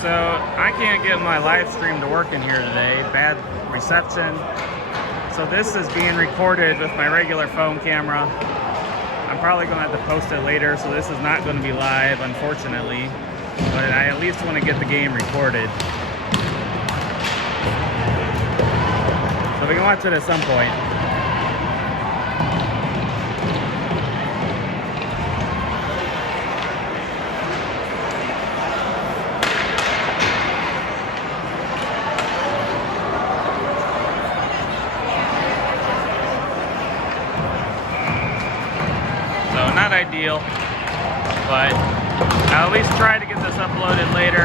So I can't get my live stream to work in here today. Bad reception. So this is being recorded with my regular phone camera. I'm probably going to have to post it later, so this is not going to be live, unfortunately. But I at least want to get the game recorded. So we can watch it at some point. Not ideal, but I'll at least try to get this uploaded later.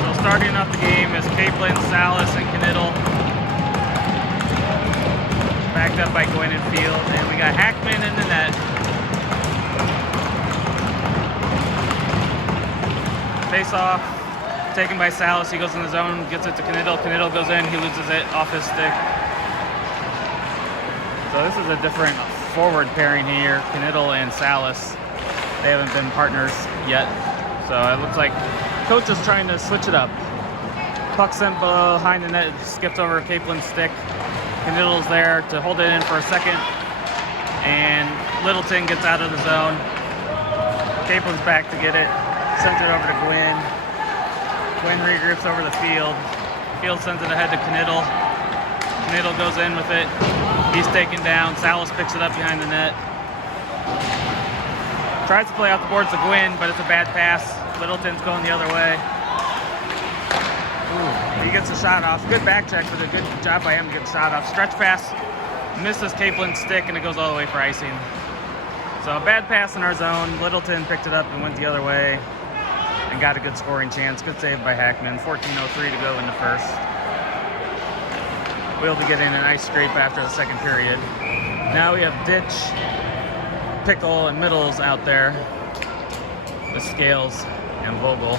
So starting off the game is Capelin, Salas, and Knittel. Backed up by Gwynn and Field, and we got Hackman in the net. Face off, taken by Salas. He goes in the zone, gets it to Knittel. Knittel goes in, he loses it off his stick. So this is a different forward pairing here, Knittel and Salas. They haven't been partners yet. So it looks like coach is trying to switch it up. Puck sent behind the net, skips over Caplin's stick. Knittel's there to hold it in for a second. And Littleton gets out of the zone. Caplin's back to get it. Sends it over to Gwynn. Gwynn regroups over the Field. Field sends it ahead to Knittel. Knittel goes in with it. He's taken down. Salas picks it up behind the net. Tries to play out the boards to Gwynn, but it's a bad pass. Littleton's going the other way. Ooh, he gets a shot off. Good back check, but a good job by him to get a shot off. Stretch pass, misses Caplin's stick, and it goes all the way for icing. So a bad pass in our zone. Littleton picked it up and went the other way and got a good scoring chance. Good save by Hackman. 14:03 to go in the first. We'll be getting an ice scrape after the second period. Now we have Ditch, Pickle, and Middles out there with Scales and Vogel.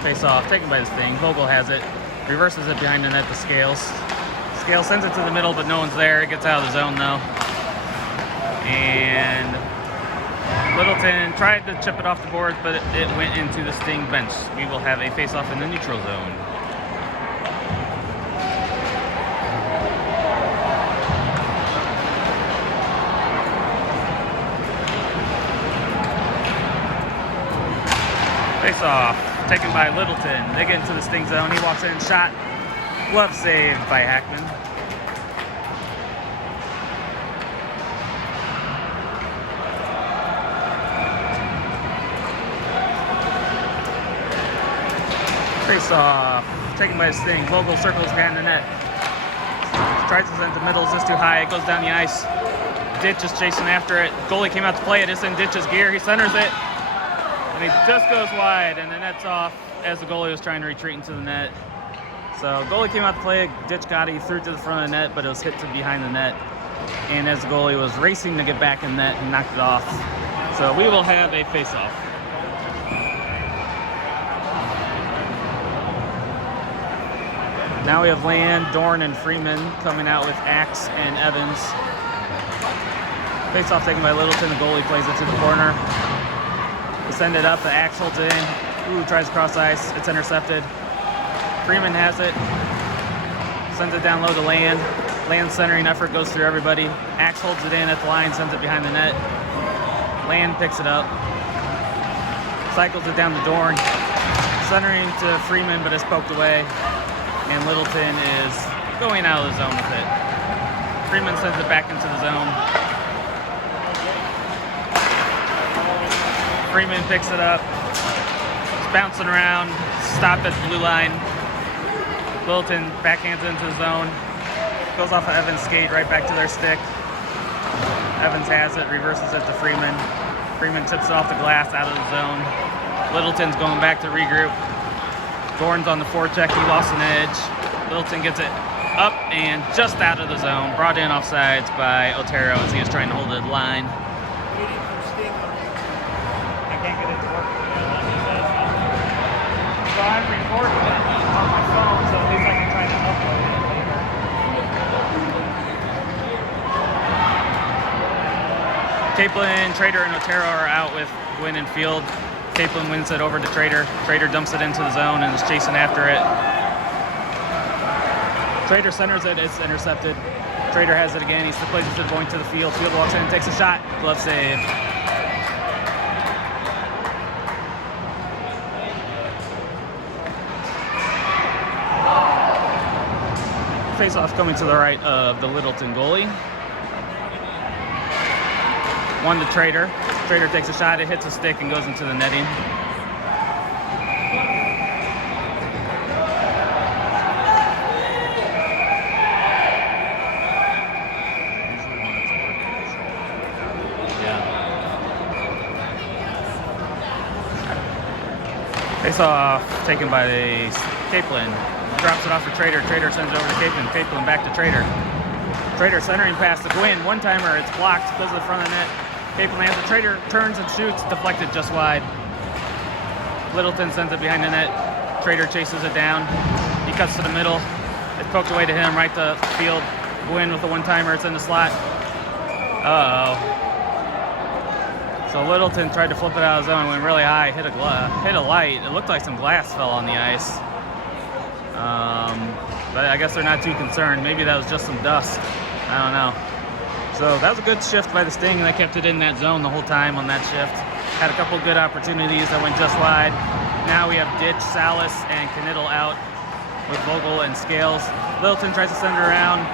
Face off, taken by the Sting. Vogel has it, reverses it behind the net to Scales. Scales sends it to the middle, but no one's there. It gets out of the zone though. And Littleton tried to chip it off the boards, but it went into the Sting bench. We will have a face-off in the neutral zone. Face off, taken by Littleton. They get into the Sting zone. He walks in, shot. Glove saved by Hackman. Face off, taken by Sting. Vogel circles behind the net. Tries to send to Middles. It's too high. It goes down the ice. Ditch is chasing after it. Goalie came out to play it. It's in Ditch's gear. He centers it. And he just goes wide, and the net's off as the goalie was trying to retreat into the net. So goalie came out to play it, Ditch got it, he threw it to the front of the net, but it was hit to behind the net. And as the goalie was racing to get back in net, he knocked it off. So we will have a face-off. Now we have Land, Dorn, and Freeman coming out with Axe and Evans. Face-off taken by Littleton, the goalie plays it to the corner. They send it up, the Axe holds it in. Ooh, tries to cross ice, it's intercepted. Freeman has it, sends it down low to Land. Land's centering effort goes through everybody. Axe holds it in at the line, sends it behind the net. Land picks it up, cycles it down to Dorn. Centering to Freeman, but it's poked away. And Littleton is going out of the zone with it. Freeman sends it back into the zone. Freeman picks it up. It's bouncing around. Stopped at the blue line. Littleton backhands into the zone. Goes off of Evans' skate right back to their stick. Evans has it, reverses it to Freeman. Freeman tips it off the glass out of the zone. Littleton's going back to regroup. Gordon's on the forecheck. He lost an edge. Littleton gets it up and just out of the zone. Brought in offsides by Otero as he was trying to hold the line. Can't get it to work. So I'm recording it on my phone, so at least I can try to upload it later. Capelin, Trader, and Otero are out with Gwynn and Field. Capelin wins it over to Trader. Trader dumps it into the zone and is chasing after it. Trader centers it, it's intercepted. Trader has it again, he places it going to the field. Field walks in and takes a shot. Glove save. Face-off coming to the right of the Littleton goalie. One to Trader. Trader takes a shot, it hits a stick and goes into the netting. Face-off taken by Capelin. Drops it off to Trader. Trader sends it over to Capelin. Capelin back to Trader. Trader centering pass to Gwynn. One-timer, it's blocked, goes to the front of the net. Capelin has it. Trader turns and shoots, deflected just wide. Littleton sends it behind the net. Trader chases it down. He cuts to the middle. It's poked away to him, right to field. Gwynn with the one-timer, it's in the slot. Uh-oh. So Littleton tried to flip it out of zone, went really high, hit a light. It looked like some glass fell on the ice. But I guess they're not too concerned. Maybe that was just some dust. I don't know. So that was a good shift by the Sting, and they kept it in that zone the whole time on that shift. Had a couple good opportunities that went just wide. Now we have Ditch, Salas, and Knittel out with Vogel and Scales. Littleton tries to send it around.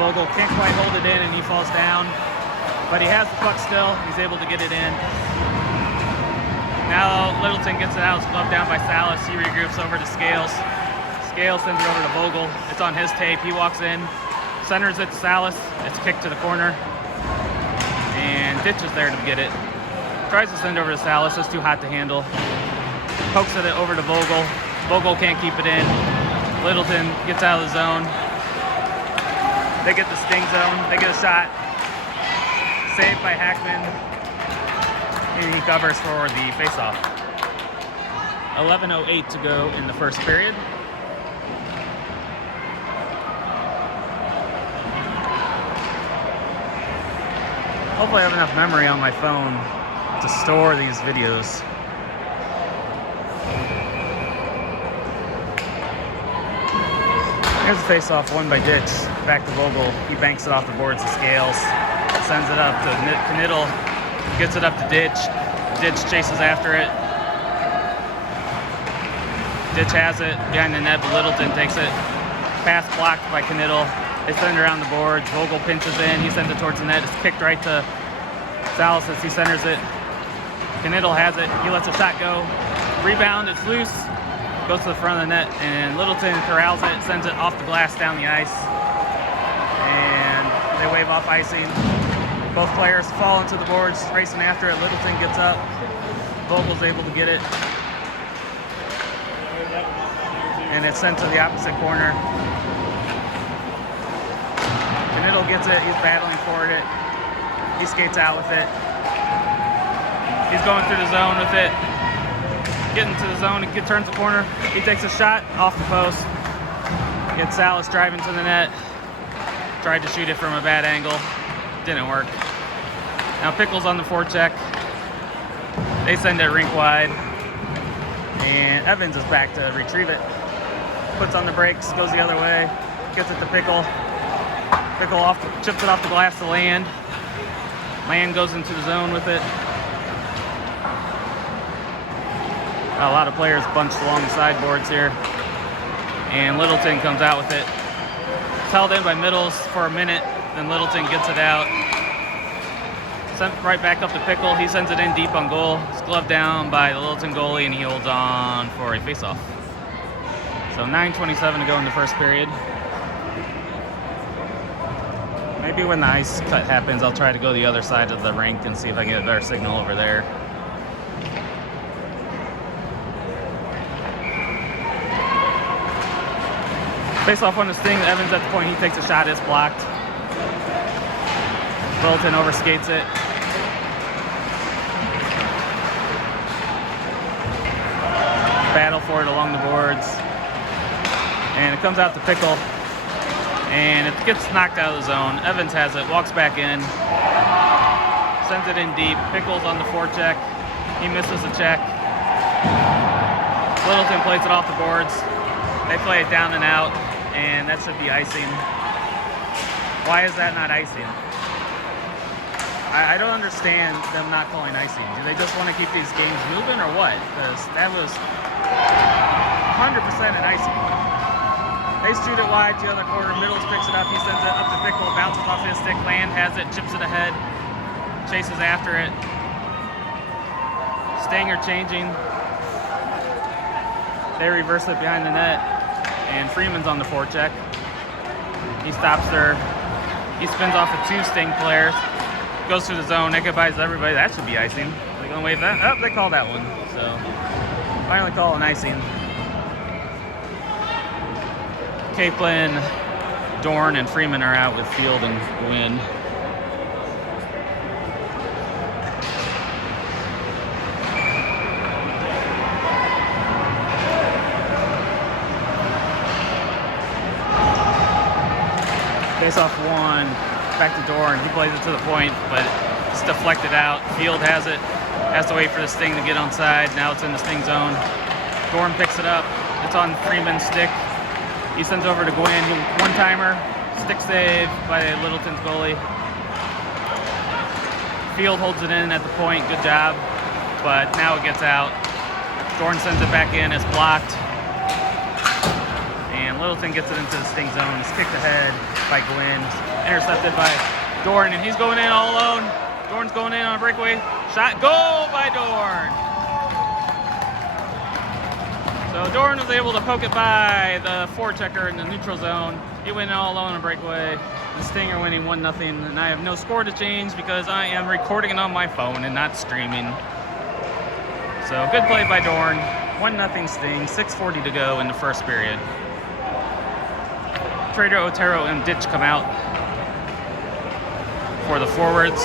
Vogel can't quite hold it in, and he falls down. But he has the puck still. He's able to get it in. Now Littleton gets it out. It's gloved down by Salas. He regroups over to Scales. Scales sends it over to Vogel. It's on his tape. He walks in, centers it to Salas. It's kicked to the corner. And Ditch is there to get it. Tries to send it over to Salas. It's too hot to handle. Pokes it over to Vogel. Vogel can't keep it in. Littleton gets out of the zone. They get the Sting zone. They get a shot. Saved by Hackman, and he covers for the faceoff. 11:08 to go in the first period. Hopefully I have enough memory on my phone to store these videos. Here's a faceoff won by Ditch. Back to Vogel. He banks it off the boards to Scales. Sends it up to Knittel, gets it up to Ditch. Ditch chases after it. Ditch has it behind the net, but Littleton takes it. Pass blocked by Knittel. They send it around the boards. Vogel pinches in. He sends it towards the net. It's kicked right to Salas as he centers it. Knittel has it. He lets a shot go. Rebound, it's loose. Goes to the front of the net, and Littleton corrals it, sends it off the glass down the ice. And they wave off icing. Both players fall into the boards, racing after it. Littleton gets up. Vogel's able to get it. And it's sent to the opposite corner. Knittel gets it. He's battling for it. He skates out with it. He's going through the zone with it. Getting to the zone, he turns the corner. He takes a shot off the post. Gets Salas driving to the net. Tried to shoot it from a bad angle. Didn't work. Now Pickles on the forecheck. They send it rink wide. And Evans is back to retrieve it. Puts on the brakes, goes the other way. Gets it to Pickle. Pickle chips it off the glass to Land. Land goes into the zone with it. A lot of players bunched along the sideboards here. And Littleton comes out with it. It's held in by Middles for a minute. Then Littleton gets it out. Sent right back up to Pickle. He sends it in deep on goal. It's gloved down by the Littleton goalie, and he holds on for a faceoff. So 9:27 to go in the first period. Maybe when the ice cut happens, I'll try to go the other side of the rink and see if I can get a better signal over there. Face-off on the Sting. Evans at the point. He takes a shot. It's blocked. Littleton overskates it. Battle for it along the boards. And it comes out to Pickle. And it gets knocked out of the zone. Evans has it. Walks back in. Sends it in deep. Pickles on the forecheck. He misses the check. Littleton plays it off the boards. They play it down and out, and that should be icing. Why is that not icing? I don't understand them not calling icing. Do they just want to keep these games moving or what? Because that was 100% an icing. They shoot it wide to the other corner. Middles picks it up. He sends it up to Pickle. Bounces off his stick. Land has it. Chips it ahead. Chases after it. Stanger changing. They reverse it behind the net. And Freeman's on the forecheck. He stops there. He spins off of 2 Sting players. Goes through the zone. That goodbyes everybody. That should be icing. Are they going to wave that? Oh, they call that one. So, finally call an icing. Capelin, Dorn, and Freeman are out with Field and Gwynn. Face off 1, back to Dorn. He plays it to the point, but it's deflected out. Field has it, has to wait for the Sting to get on side. Now it's in the Sting zone. Dorn picks it up. It's on Freeman's stick. He sends over to Gwynn. One-timer, stick save by Littleton's goalie. Field holds it in at the point. Good job, but now it gets out. Dorn sends it back in. It's blocked. And Littleton gets it into the Sting zone. It's kicked ahead by Gwynn. Intercepted by Dorn, and he's going in all alone. Dorn's going in on a breakaway. Shot, goal by Dorn. So Dorn was able to poke it by the forechecker in the neutral zone. He went in all alone on a breakaway. The Stinger winning 1-0, and I have no score to change because I am recording it on my phone and not streaming. So good play by Dorn. 1-0 Sting. 6:40 to go in the first period. Trader, Otero, and Ditch come out for the forwards.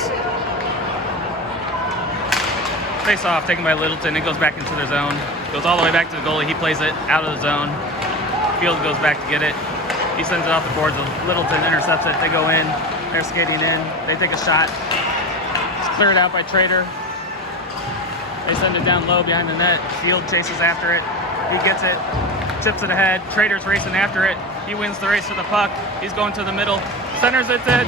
Face off taken by Littleton. It goes back into their zone. Goes all the way back to the goalie. He plays it out of the zone. Field goes back to get it. He sends it off the boards. Littleton intercepts it. They go in. They're skating in. They take a shot. It's cleared out by Trader. They send it down low behind the net. Field chases after it. He gets it. Tips it ahead. Trader's racing after it. He wins the race for the puck. He's going to the middle. Centers it to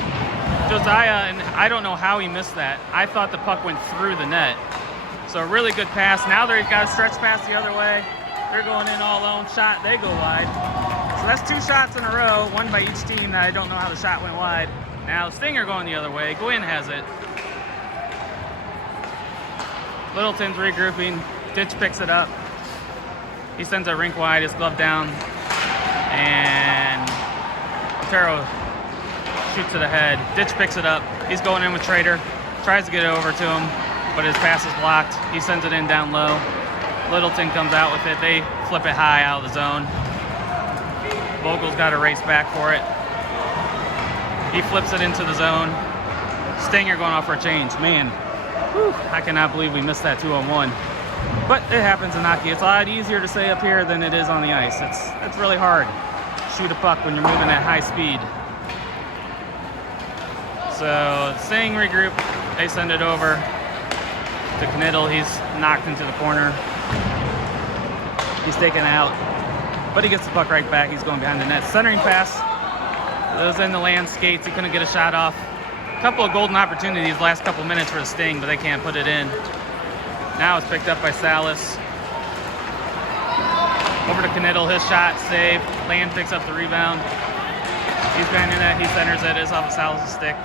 Josiah, and I don't know how he missed that. I thought the puck went through the net. So a really good pass. Now they've got a stretch pass the other way. They're going in all alone. Shot, they go wide. So that's 2 shots in a row, one by each team that I don't know how the shot went wide. Now Stinger going the other way. Gwynn has it. Littleton's regrouping. Ditch picks it up. He sends a rink wide, his glove down. And Otero shoots it ahead. Ditch picks it up. He's going in with Trader. Tries to get it over to him, but his pass is blocked. He sends it in down low. Littleton comes out with it. They flip it high out of the zone. Vogel's got to race back for it. He flips it into the zone. Stinger going off for a change. Man, whew, I cannot believe we missed that 2-on-1. But it happens in hockey. It's a lot easier to say up here than it is on the ice. It's really hard to shoot a puck when you're moving at high speed. So Sting regroup. They send it over to Knittel. He's knocked into the corner. He's taken out, but he gets the puck right back. He's going behind the net. Centering pass. It was in the land skates. He couldn't get a shot off. A couple of golden opportunities last couple minutes for the Sting, but they can't put it in. Now it's picked up by Salas. Over to Knittel, his shot, saved. Land picks up the rebound. He's behind the net, he centers it, it's off of Salas' stick.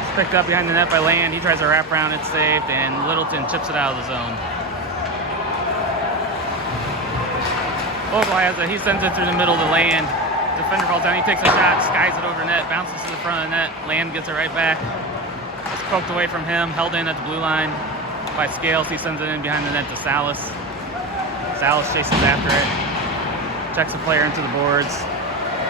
It's picked up behind the net by Land, he tries to wrap around, it's saved, and Littleton chips it out of the zone. Vogel has it, he sends it through the middle to Land. Defender falls down, he takes a shot, skies it over net, bounces to the front of the net, Land gets it right back. It's poked away from him, held in at the blue line by Scales. He sends it in behind the net to Salas. Salas chases after it. Checks the player into the boards.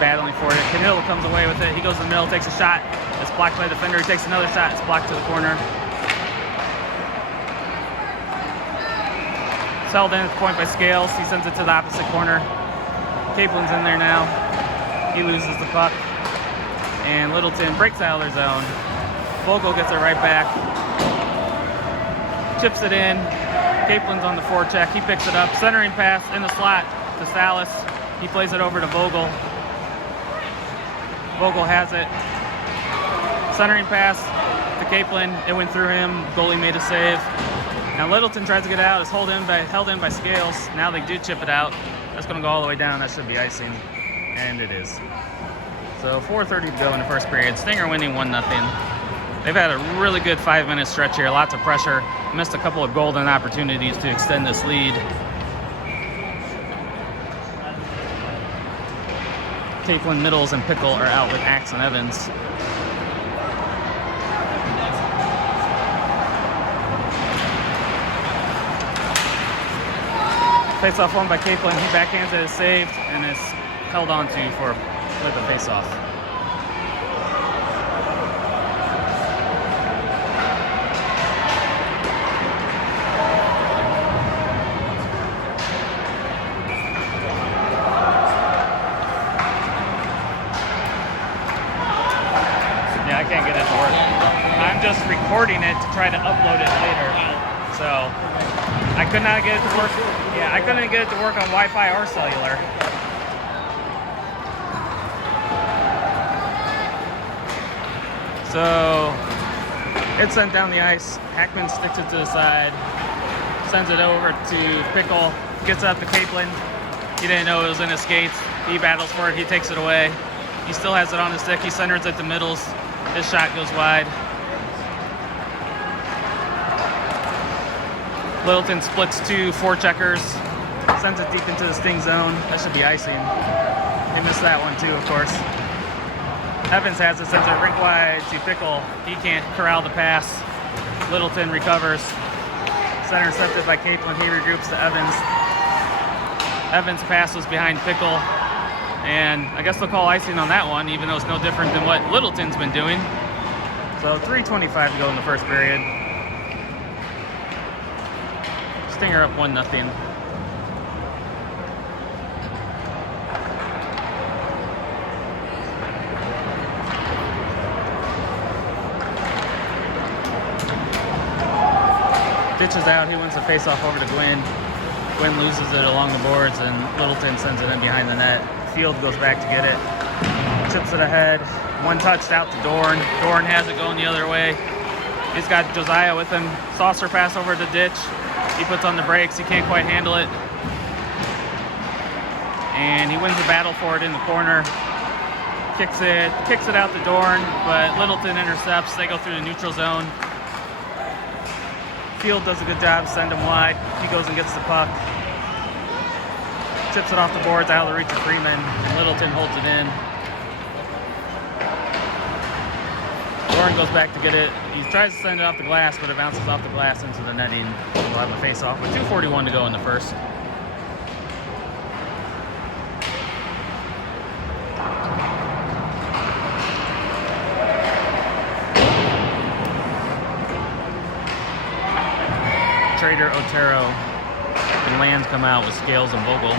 Battling for it. Knittel comes away with it. He goes to the middle, takes a shot. It's blocked by the defender. He takes another shot. It's blocked to the corner. It's held in at the point by Scales. He sends it to the opposite corner. Capelin's in there now. He loses the puck. And Littleton breaks out of their zone. Vogel gets it right back. chips it in. Caplin's on the forecheck. He picks it up. Centering pass in the slot to Salas. He plays it over to Vogel. Vogel has it. Centering pass to Caplin. It went through him. Goalie made a save. Now Littleton tries to get out. It's held in by Scales. Now they do chip it out. That's going to go all the way down. That should be icing. And it is. So 4:30 to go in the first period. Stinger winning 1-0. They've had a really good 5-minute stretch here. Lots of pressure. Missed a couple of golden opportunities to extend this lead. Caplin, Middles, and Pickle are out with Axe and Evans. Face-off won by Caplin. He backhands it, is saved, and is held on to with a face-off. I can't get it to work. I'm just recording it to try to upload it later. So I could not get it to work. Yeah, I couldn't get it to work on Wi-Fi or cellular. So it's sent down the ice. Hackman sticks it to the side, sends it over to Pickle, gets up to Caplin. He didn't know it was in his skates. He battles for it. He takes it away. He still has it on the stick. He centers it to Middles. His shot goes wide. Littleton splits 2 forecheckers, sends it deep into the Sting zone. That should be icing. He missed that one too, of course. Evans has it, sends it rink wide to Pickle. He can't corral the pass. Littleton recovers. Center intercepted by Caplin. He regroups to Evans. Evans passes behind Pickle. And I guess they'll call icing on that one, even though it's no different than what Littleton's been doing. So 3:25 to go in the first period. Stinger up 1-0. Ditches out. He wins the face-off over to Gwynn. Gwynn loses it along the boards, and Littleton sends it in behind the net. Field goes back to get it. Chips it ahead. One touched out to Dorn. Dorn has it going the other way. He's got Josiah with him. Saucer pass over the ditch. He puts on the brakes. He can't quite handle it. And he wins the battle for it in the corner. Kicks it out to Dorn, but Littleton intercepts. They go through the neutral zone. Field does a good job, send him wide. He goes and gets the puck. Chips it off the boards, out of the reach of Freeman, and Littleton holds it in. Warren goes back to get it. He tries to send it off the glass, but it bounces off the glass into the netting. We'll have a face-off with 2:41 to go in the first. Trader, Otero, and Land come out with Scales and Vogel.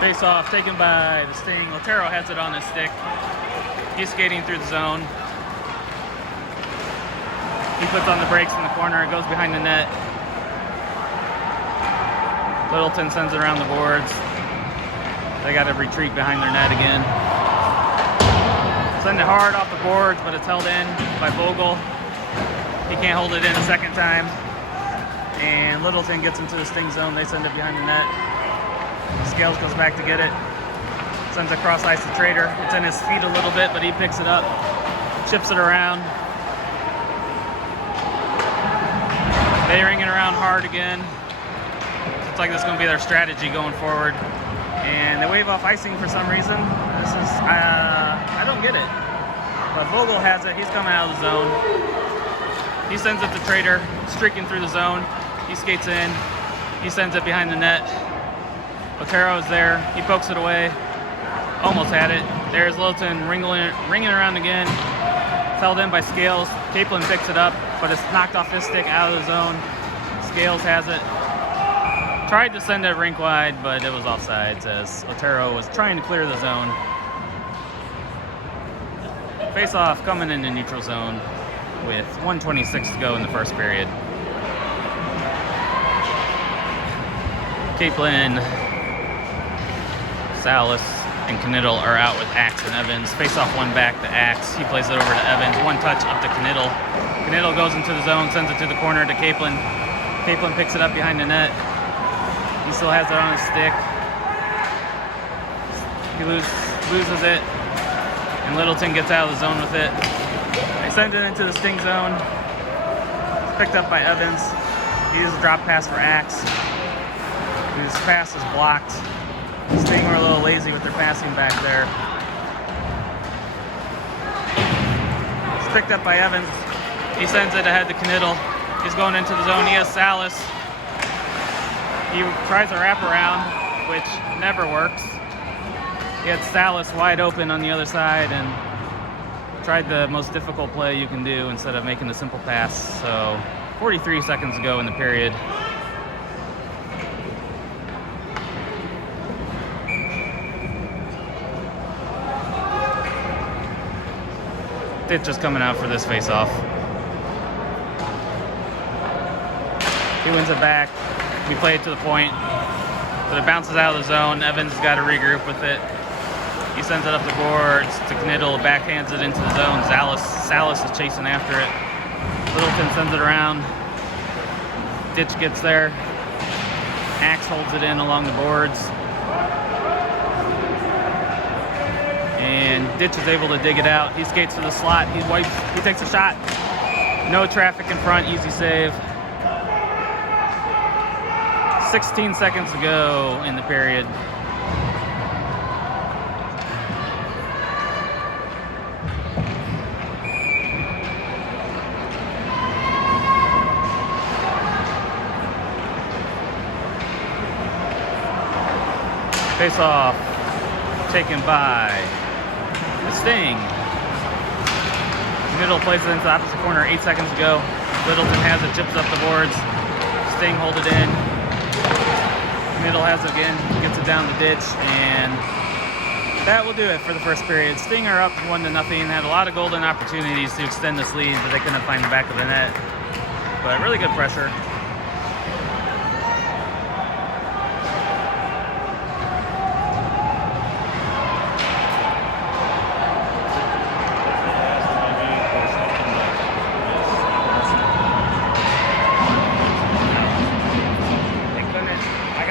Face off taken by the Sting. Otero has it on his stick. He's skating through the zone. He puts on the brakes in the corner. It goes behind the net. Littleton sends it around the boards. They got to retreat behind their net again. Send it hard off the boards, but it's held in by Vogel. He can't hold it in a second time. And Littleton gets into the Sting zone. They send it behind the net. Scales goes back to get it. Sends it across ice to Trader. It's in his feet a little bit, but he picks it up. Chips it around. They ring it around hard again. Looks like this is going to be their strategy going forward. And they wave off icing for some reason. This is, I don't get it. But Vogel has it. He's coming out of the zone. He sends it to Trader, streaking through the zone. He skates in. He sends it behind the net. Otero is there. He pokes it away. Almost had it. There's Littleton ringing around again. It's held in by Scales. Caplin picks it up, but it's knocked off his stick out of the zone. Scales has it. Tried to send it rink wide, but it was offsides as Otero was trying to clear the zone. Face off coming in the neutral zone. with 1:26 to go in the first period. Capelin, Salas, and Knittel are out with Axe and Evans. Face off one back to Axe. He plays it over to Evans. One touch up to Knittel. Knittel goes into the zone, sends it to the corner to Capelin. Capelin picks it up behind the net. He still has it on his stick. He loses it, and Littleton gets out of the zone with it. They send it into the Sting zone. It's picked up by Evans. He uses a drop pass for Axe. His pass is blocked. Sting were a little lazy with their passing back there. It's picked up by Evans. He sends it ahead to Knittel. He's going into the zone. He has Salas. He tries a wraparound, which never works. He had Salas wide open on the other side and tried the most difficult play you can do instead of making the simple pass. So 43 seconds to go in the period. Ditch is coming out for this face-off. He wins it back. We play it to the point, but it bounces out of the zone. Evans has got to regroup with it. He sends it up the boards to Knittel, backhands it into the zone. Salas is chasing after it. Littleton sends it around. Ditch gets there. Axe holds it in along the boards. And Ditch is able to dig it out. He skates to the slot. He takes a shot. No traffic in front, easy save. 16 seconds to go in the period. Face off, taken by the Sting. Knittel plays it into the opposite corner, 8 seconds to go. Littleton has it, chips up the boards. Sting hold it in. Knittel has it again, gets it down the ditch, and that will do it for the first period. Sting are up 1-0, had a lot of golden opportunities to extend this lead, but they couldn't find the back of the net. But really good pressure.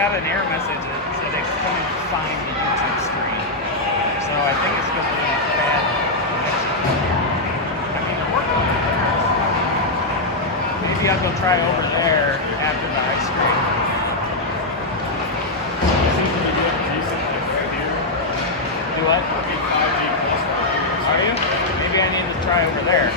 An error message that said they couldn't find the YouTube screen. So I think it's because of that bad connection. I mean, they're working on it. Maybe I'll go try over there after the ice screen. Do what? Are you? Maybe I need to try over there.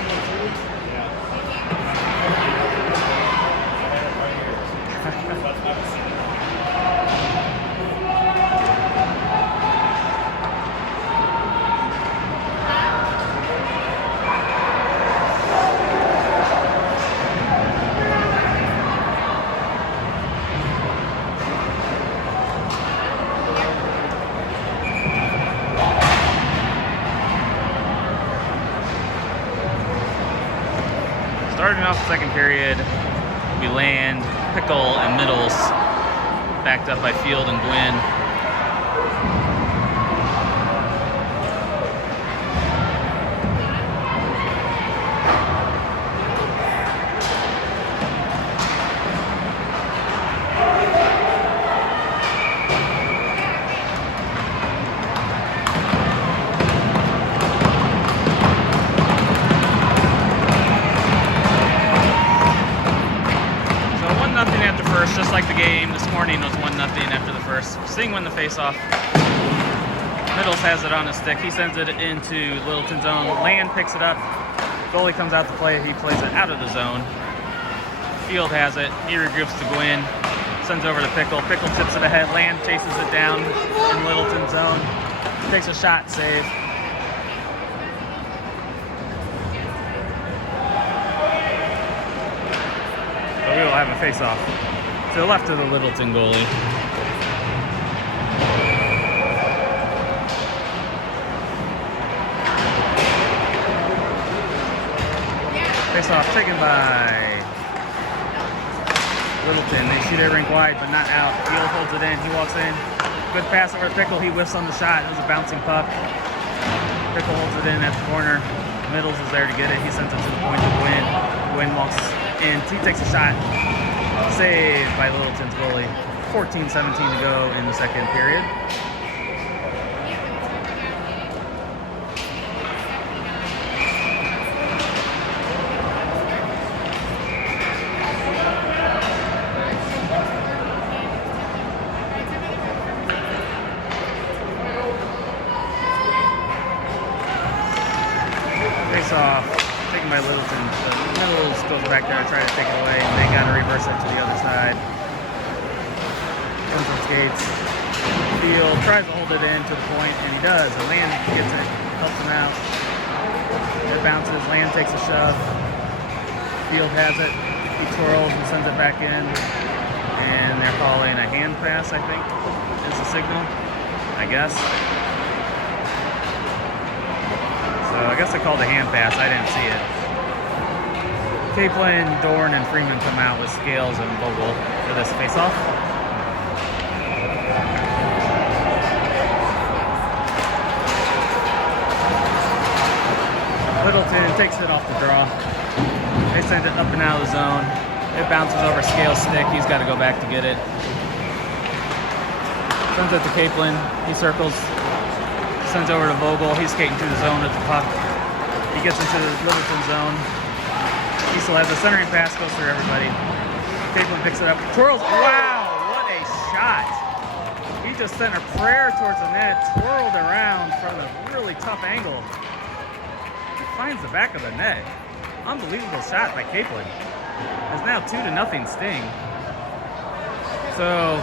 Starting off the second period, we land Pickle and Middles, backed up by Field and Gwynn. Just like the game this morning was 1-0 after the first. Sting won the face-off. Middles has it on his stick. He sends it into Littleton zone. Land picks it up. Goalie comes out to play. He plays it out of the zone. Field has it. He regroups to Gwynn. Sends over to Pickle. Pickle tips it ahead. Land chases it down in Littleton zone. Takes a shot, save. So we will have a face-off to the left of the Littleton goalie. Face off taken by Littleton. They shoot it rink wide, but not out. Field holds it in. He walks in. Good pass over to Pickle. He whiffs on the shot. It was a bouncing puck. Pickle holds it in at the corner. Middles is there to get it. He sends it to the point to Gwynn. Gwynn walks in. He takes a shot. Saved by Littleton's goalie. 14-17 to go in the second period. Face off, taken by Littleton. The Middles goes back there to try to take it away, and they got to reverse it to the other side. Comes with skates. Field tries to hold it in to the point, and he does. And Land gets it, helps him out. It bounces. Land takes a shove. Field has it. He twirls and sends it back in. And they're calling a hand pass, I think, is the signal, I guess. So I guess they called a hand pass. I didn't see it. Kaplan, Dorn, and Freeman come out with Scales and Vogel for this face-off. Littleton takes it off the draw. They send it up and out of the zone. It bounces over Scales' stick. He's got to go back to get it. Sends it to Kaplan. He circles. Sends over to Vogel. He's skating through the zone with the puck. He gets into the Littleton zone. He still has the centering pass, goes through everybody. Kaplan picks it up. Twirls. Wow, what a shot. He just sent a prayer towards the net, twirled around from a really tough angle. He finds the back of the net. Unbelievable shot by Kaplan. It's now 2-0 Sting. So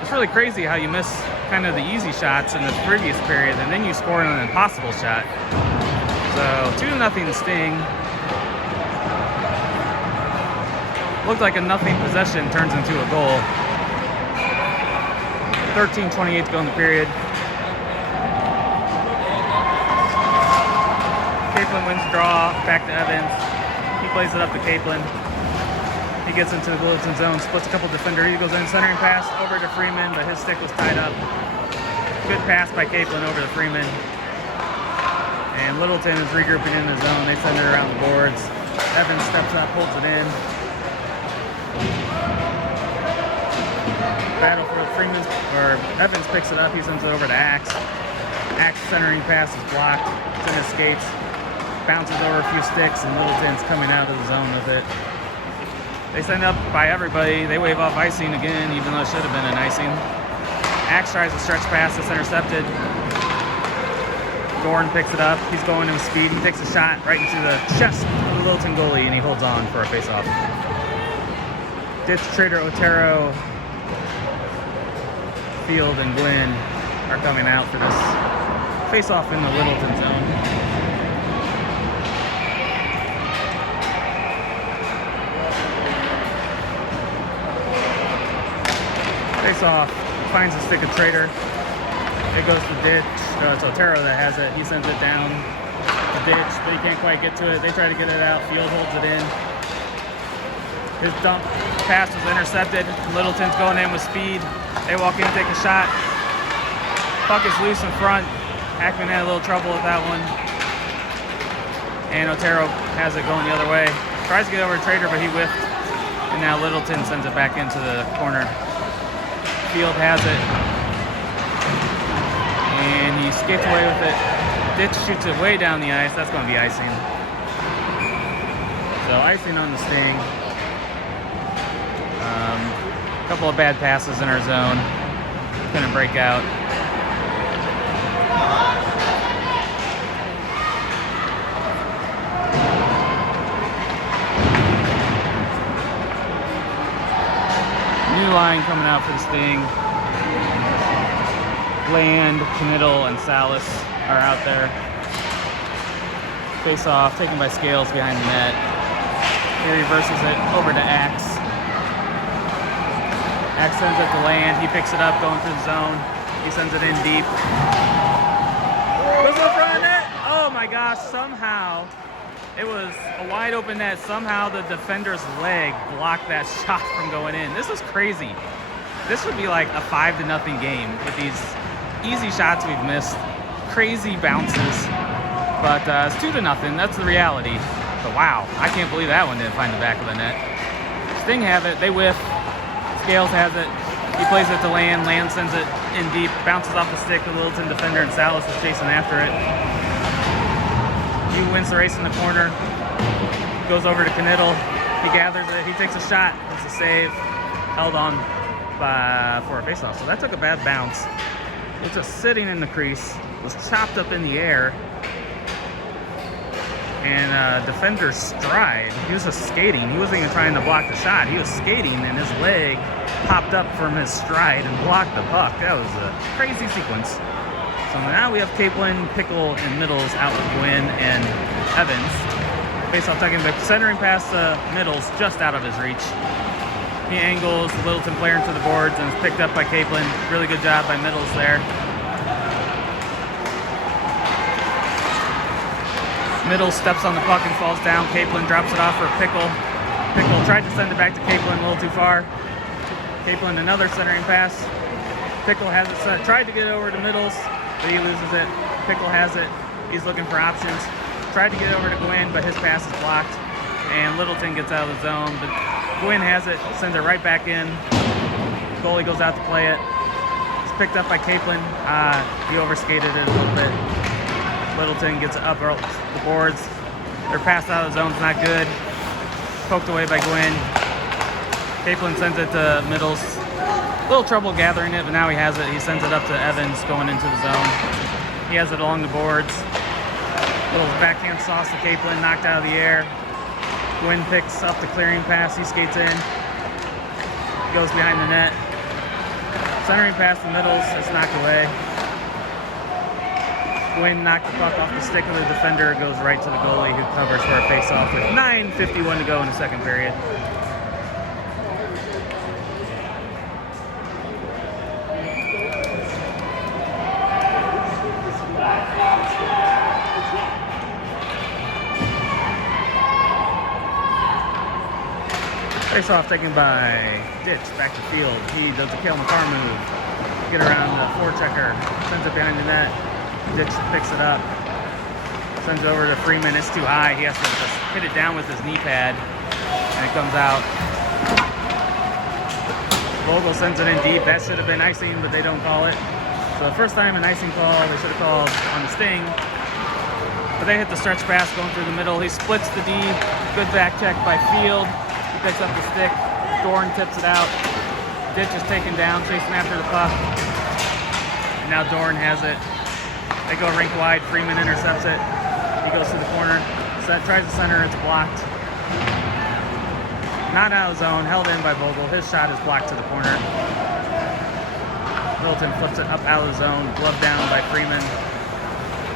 it's really crazy how you miss kind of the easy shots in the previous period, and then you score an impossible shot. So 2-0 Sting. Looked like a nothing possession turns into a goal. 13:28 to go in the period. Kaplan wins the draw, back to Evans. He plays it up to Kaplan. He gets into the Littleton zone, splits a couple defenders. He goes in, centering pass over to Freeman, but his stick was tied up. Good pass by Kaplan over to Freeman. And Littleton is regrouping in the zone. They send it around the boards. Evans steps up, holds it in. Battle for Freeman, or Evans picks it up. He sends it over to Axe. Axe centering pass is blocked. It's in his skates. Bounces over a few sticks, and Littleton's coming out of the zone with it. They send up by everybody. They wave off icing again, even though it should have been an icing. Axe tries a stretch pass that's intercepted. Dorn picks it up. He's going in speed. He takes a shot right into the chest of the Littleton goalie, and he holds on for a face-off. Ditch Trader, Otero, Field, and Gwynn are coming out for this face-off in the Littleton zone. Face-off, finds the stick of Trader. It goes to Ditch. It's Otero that has it. He sends it down the ditch, but he can't quite get to it. They try to get it out. Field holds it in. His dump pass was intercepted. Littleton's going in with speed. They walk in, take a shot. Puck is loose in front. Hackman had a little trouble with that one. And Otero has it going the other way. Tries to get over to Trader, but he whiffed. And now Littleton sends it back into the corner. Field has it. And he skates away with it. Ditch shoots it way down the ice. That's going to be icing. So icing on the Sting. A couple of bad passes in our zone. Couldn't break out. New line coming out for the Sting. Land, Knittel, and Salas are out there. Face off, taken by Scales behind the net. He reverses it over to Axe. Axe sends it to Land. He picks it up, going through the zone. He sends it in deep. Goes in front of net. Oh my gosh, somehow It was a wide open net. Somehow the defender's leg blocked that shot from going in. This is crazy. This would be like a 5-0 game with these easy shots we've missed, crazy bounces. But it's 2-0. That's the reality. But wow, I can't believe that one didn't find the back of the net. Sting have it. They whiff. Scales has it. He plays it to Land. Land sends it in deep. Bounces off the stick. The Littleton defender and Salas is chasing after it. He wins the race in the corner. Goes over to Knittel. He gathers it. He takes a shot. It's a save. Held on for a faceoff. So that took a bad bounce. It was just sitting in the crease. Was chopped up in the air. And defender's stride. He was just skating. He wasn't even trying to block the shot. He was skating, and his leg popped up from his stride and blocked the puck. That was a crazy sequence. So now we have Capelin, Pickle, and Middles out with Gwynn and Evans. Face-off tucking, the centering pass to Middles just out of his reach. He angles the Littleton player into the boards and is picked up by Capelin. Really good job by Middles there. Middles steps on the puck and falls down. Capelin drops it off for Pickle. Pickle tried to send it back to Capelin a little too far. Capelin another centering pass. Pickle has it set. Tried to get over to Middles, but he loses it. Pickle has it. He's looking for options. Tried to get over to Gwynn, but his pass is blocked. And Littleton gets out of the zone, but Gwynn has it, sends it right back in. Goalie goes out to play it. It's picked up by Capelin. He overskated it a little bit. Littleton gets it up the boards. Their pass out of the zone's not good. Poked away by Gwynn. Capelin sends it to Middles. A little trouble gathering it, but now he has it. He sends it up to Evans going into the zone. He has it along the boards. Little backhand sauce to Capelin, knocked out of the air. Gwynn picks up the clearing pass. He skates in. Goes behind the net. Centering pass to Middles. It's knocked away. Gwynn knocked the puck off the stick of the defender. It goes right to the goalie, who covers for a face-off with 9:51 to go in the second period. Face-off taken by Ditch, back to field. He does a Cale McCarr move. Get around the forechecker. Sends it behind the net. Ditch picks it up. Sends it over to Freeman. It's too high. He has to just hit it down with his knee pad. And it comes out. Vogel sends it in deep. That should have been icing, but they don't call it. So the first time an icing call, they should have called on the Sting. But they hit the stretch pass going through the middle. He splits the D. Good back check by Field. He picks up the stick. Dorn tips it out. Ditch is taken down, chasing after the puck. And now Dorn has it. They go rink wide. Freeman intercepts it. He goes to the corner. Tries to center. It's blocked. Not out of zone. Held in by Vogel. His shot is blocked to the corner. Littleton flips it up out of the zone. Glove down by Freeman.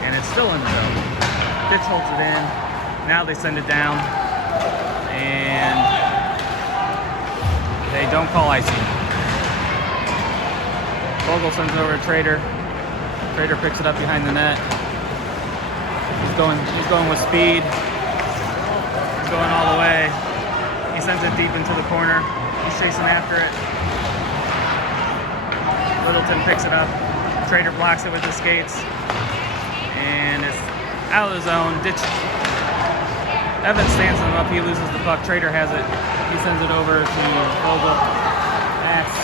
And it's still in the zone. Ditch holds it in. Now they send it down. And they don't call icing. Vogel sends it over to Trader. Trader picks it up behind the net. He's going with speed. He's going all the way. He sends it deep into the corner. He's chasing after it. Littleton picks it up. Trader blocks it with his skates. And it's out of the zone. Ditch. Evans stands him up. He loses the puck. Trader has it. He sends it over to Vogel.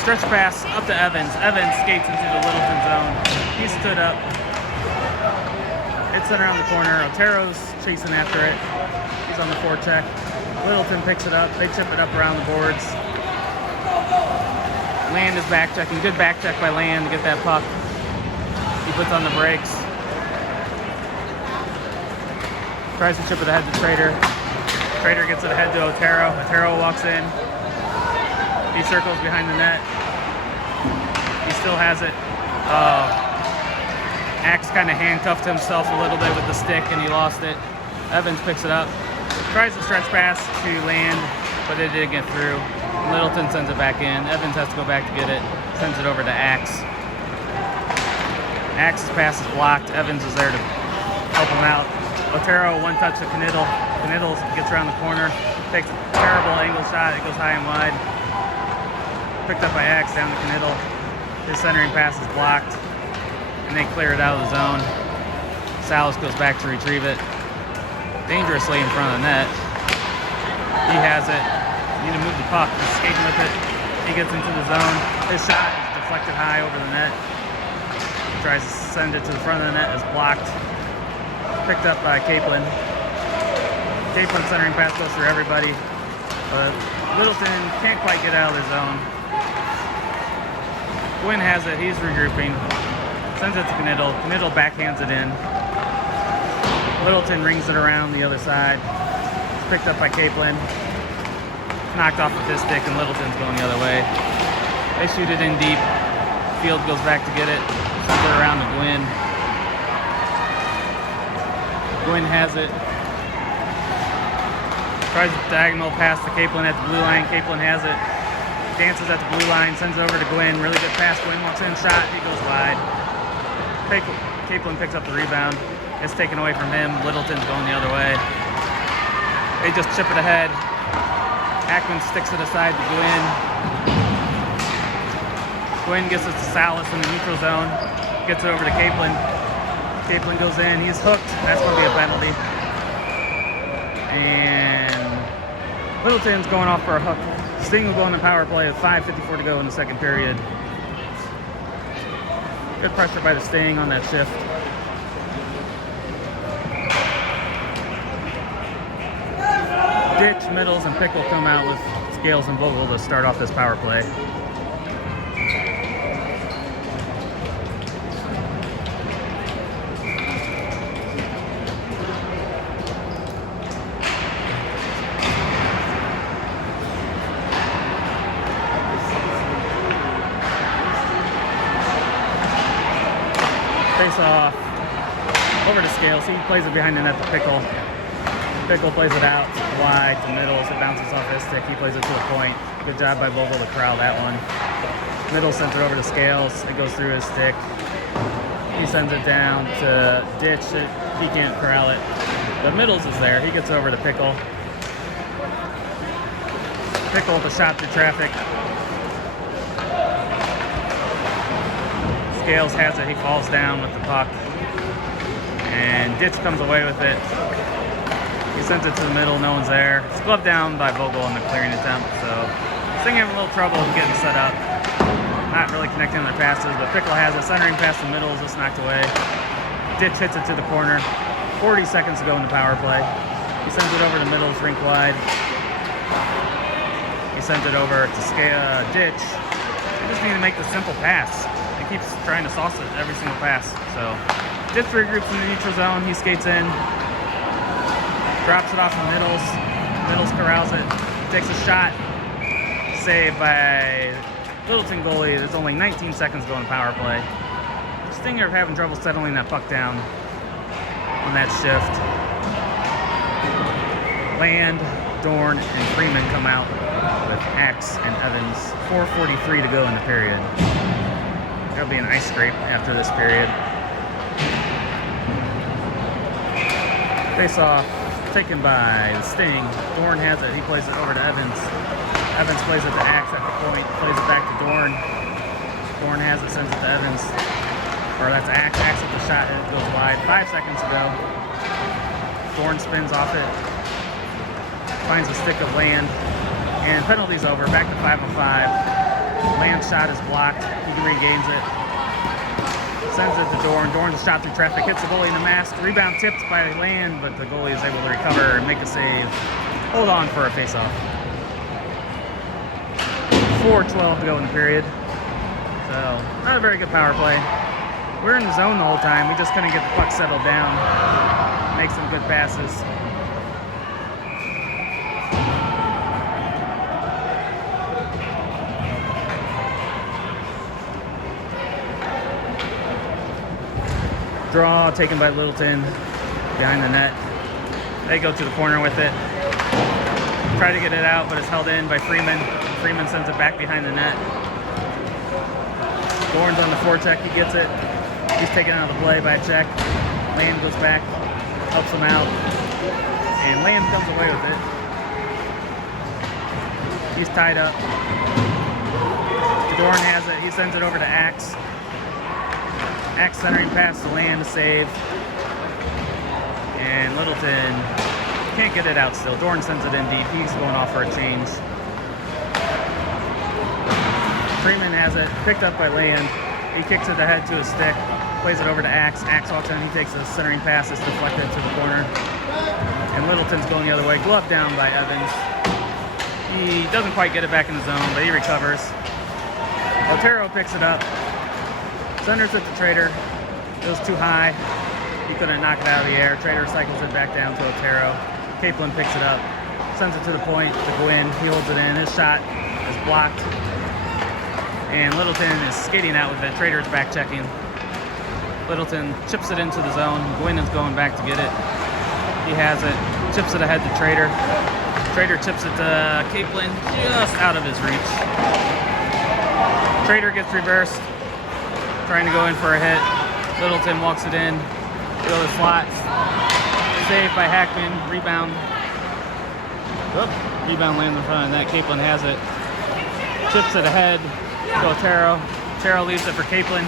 Stretch pass up to Evans. Evans skates into the Littleton zone. He stood up. It's around the corner. Otero's chasing after it. He's on the forecheck. Littleton picks it up. They chip it up around the boards. Land is back checking. Good back check by Land to get that puck. He puts on the brakes. Tries to chip it ahead to Trader. Trader gets it ahead to Otero. Otero walks in. He circles behind the net. He still has it. Axe kind of handcuffed himself a little bit with the stick and he lost it. Evans picks it up. Tries to stretch pass to Land, but it didn't get through. Littleton sends it back in. Evans has to go back to get it. Sends it over to Axe. Axe's pass is blocked. Evans is there to help him out, Otero one touch to Kniddle. Kniddle gets around the corner, takes a terrible angle shot. It goes high and wide. Picked up by X down to Kniddle. His centering pass is blocked, and they clear it out of the zone. Salas goes back to retrieve it, dangerously in front of the net. He has it. Need to move the puck. He's skating with it. He gets into the zone. His shot is deflected high over the net. He tries to send it to the front of the net. It's blocked. Picked up by Capelin. Capelin centering pass goes through everybody, but Littleton can't quite get out of the zone. Gwynn has it. He's regrouping. Sends it to Kniddle. Kniddle backhands it in. Littleton rings it around the other side. It's picked up by Capelin. Knocked off with his stick, and Littleton's going the other way. They shoot it in deep. Field goes back to get it. Sends it around to Gwynn. Gwynn has it. Tries a diagonal pass to Capelin at the blue line. Capelin has it. Dances at the blue line. Sends it over to Gwynn. Really good pass. Gwynn walks in. Shot. He goes wide. Capelin picks up the rebound. It's taken away from him. Littleton's going the other way. They just chip it ahead. Ackman sticks it aside to Gwynn. Gwynn gets it to Salas in the neutral zone. Gets it over to Capelin. Capelin goes in. He's hooked. That's going to be a penalty. And Littleton's going off for a hook. Sting will go on the power play with 5:54 to go in the second period. Good pressure by the Sting on that shift. Ditch, Middles, and Pickle come out with Scales and Vogel to start off this power play. Face off over to Scales. He plays it behind the net to Pickle. Pickle plays it out wide to Middles. It bounces off his stick. He plays it to a point. Good job by Vogel to corral that one. Middles sends it over to Scales. It goes through his stick. He sends it down to Ditch. He can't corral it. But Middles is there. He gets over to Pickle. Pickle with a shot through traffic. Scales has it. He falls down with the puck. And Ditch comes away with it. He sends it to the middle, no one's there. It's gloved down by Vogel on the clearing attempt, so Sting having a little trouble getting set up. Not really connecting on their passes, but Pickle has a centering pass to Middles, it's knocked away. Ditch hits it to the corner. 40 seconds to go in the power play. He sends it over to Middles, rink wide. He sends it over to Ditch. They just need to make the simple pass. He keeps trying to sauce it every single pass. So Ditch regroups in the neutral zone, he skates in. Drops it off to Middles. Middles corrals it. Takes a shot. Saved by Littleton goalie. There's only 19 seconds to go in the power play. Sting are having trouble settling that puck down on that shift. Land, Dorn, and Freeman come out with X and Evans. 4:43 to go in the period. There'll be an ice scrape after this period. Face off. Taken by the Sting. Dorn has it. He plays it over to Evans. Evans plays it to Axe at the point. Plays it back to Dorn. Dorn has it. Sends it to Evans. Or that's Axe. Axe with the shot. It goes wide. 5 seconds to go. Dorn spins off it. Finds a stick of Land. And penalty's over. Back to 5-on-5. Land's shot is blocked. He regains it. Sends it to Dorn. Dorn's a shot through traffic, hits the goalie in the mask. Rebound tipped by Land, but the goalie is able to recover and make a save. Hold on for a face-off. 4:12 to go in the period. So, not a very good power play. We're in the zone the whole time. We just couldn't get the puck settled down. Make some good passes. Draw taken by Littleton behind the net. They go to the corner with it. Try to get it out, but it's held in by Freeman. Freeman sends it back behind the net. Dorn's on the forecheck. He gets it. He's taken out of the play by a check. Land goes back. helps him out, and Land comes away with it. He's tied up. Dorn has it. He sends it over to Axe. Axe centering pass to Land to save. And Littleton can't get it out still. Dorn sends it in deep. He's going off for a change. Freeman has it. Picked up by Land. He kicks it ahead to his stick. Plays it over to Axe. Axe walks in. He takes a centering pass. It's deflected to the corner. And Littleton's going the other way. Glove down by Evans. He doesn't quite get it back in the zone, but he recovers. Otero picks it up. Centers it to Trader. It was too high. He couldn't knock it out of the air. Trader cycles it back down to Otero. Capelin picks it up. Sends it to the point to Gwynn. He holds it in. His shot is blocked. And Littleton is skating out with it. Trader's back checking. Littleton chips it into the zone. Gwynn is going back to get it. He has it. Chips it ahead to Trader. Trader chips it to Capelin, just out of his reach. Trader gets reversed, trying to go in for a hit. Littleton walks it in, go to the slots. Saved by Hackman, rebound. Oop, rebound lands in front of that. Capelin has it. Chips it ahead to Otero. Otero leaves it for Capelin.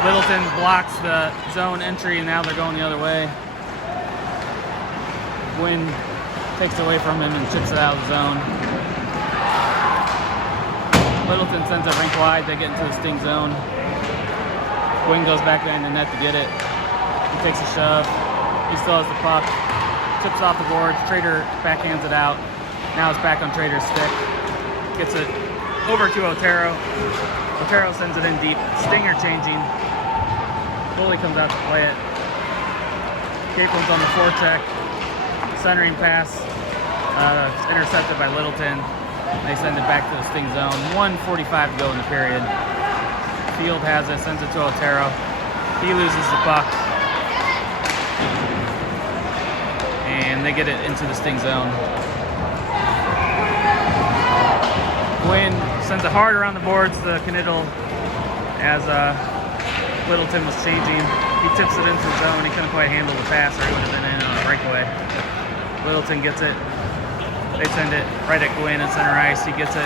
Littleton blocks the zone entry, and now they're going the other way. Gwynn takes it away from him and chips it out of the zone. Littleton sends it rink wide. They get into the sting zone. Gwynn goes back behind the net to get it. He takes a shove. He still has the puck. Chips off the boards. Trader backhands it out. Now it's back on Trader's stick. Gets it over to Otero. Otero sends it in deep. Stinger changing. Goalie comes out to play it. Capel's on the forecheck. Centering pass, intercepted by Littleton. They send it back to the sting zone. 1:45 to go in the period. Field has it, sends it to Otero. He loses the puck. And they get it into the sting zone. Gwynn sends it hard around the boards to Knittel as Littleton was changing. He tips it into the zone. He couldn't quite handle the pass, or he would have been in on a breakaway. Littleton gets it. They send it right at Gwynn at center ice. He gets it.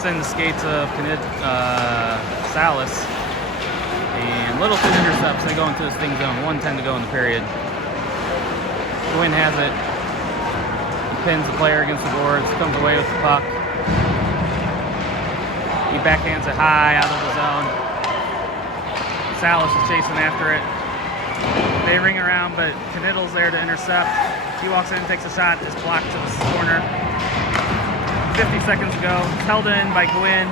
Send the skates of Salas. And Littleton intercepts. They go into the sting zone. 1:10 to go in the period. Gwynn has it. Pins the player against the boards. Comes away with the puck. He backhands it high out of the zone. Salas is chasing after it. They ring around, but Knittel's there to intercept. He walks in, takes a shot, is blocked to the corner. 50 seconds to go. It's held in by Gwynn.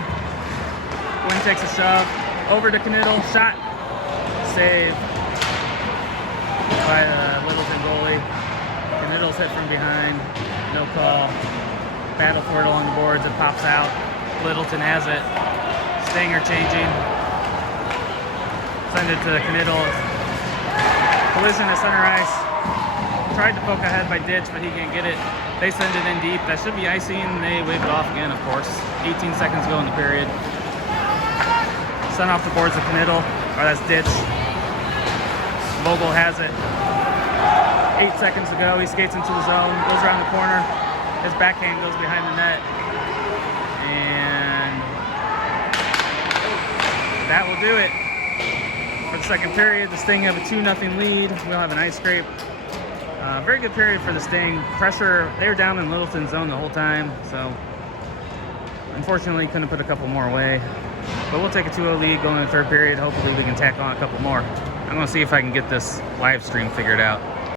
Gwynn takes a shove. Over to Knittel. Shot. Save by the Littleton goalie. Knittel's hit from behind. No call. Battle for it along the boards. It pops out. Littleton has it. Stinger changing. Send it to Knittel. Collision at center ice. Tried to poke ahead by Ditch, but he can't get it. They send it in deep. That should be icing. They wave it off again, of course. 18 seconds to go in the period. Sent off the boards of Knittel. Or that's Ditch. Vogel has it. 8 seconds to go. He skates into the zone. Goes around the corner. His backhand goes behind the net. And that will do it. For the second period, the Sting have a 2-0 lead. We'll have an ice scrape. Very good period for the Sting. Pressure, they were down in Littleton's zone the whole time, so unfortunately couldn't put a couple more away. But we'll take a 2-0 lead going in the third period. Hopefully we can tack on a couple more. I'm going to see if I can get this live stream figured out.